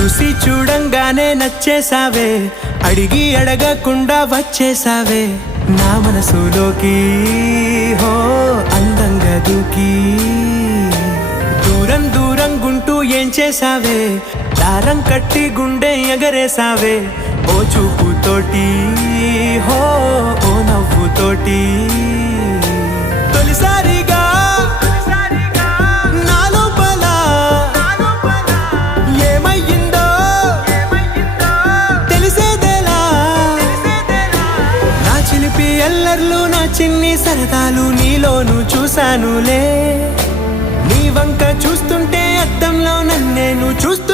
చూసి చూడంగానే నచ్చేసావే, అడిగి అడగకుండా వచ్చేసావే నా మనసులోకి. హో అందంగా దూకి దూరం దూరం గుంటూ ఏం చేసావే, దారం కట్టి గుండె ఎగరేసావే ఓ చూపుతోటి. హో ఓ నవ్వుతోటి తొలిసారిగా నా లోపల ఏమయ్యిందో తెలిసేదేలా. నా చిలిపి ఎల్లర్లు నా చిన్ని సరదాలు నీలోను చూశానులే. నీ వంక చూస్తుంటే అద్దంలో నన్నేను చూస్తూ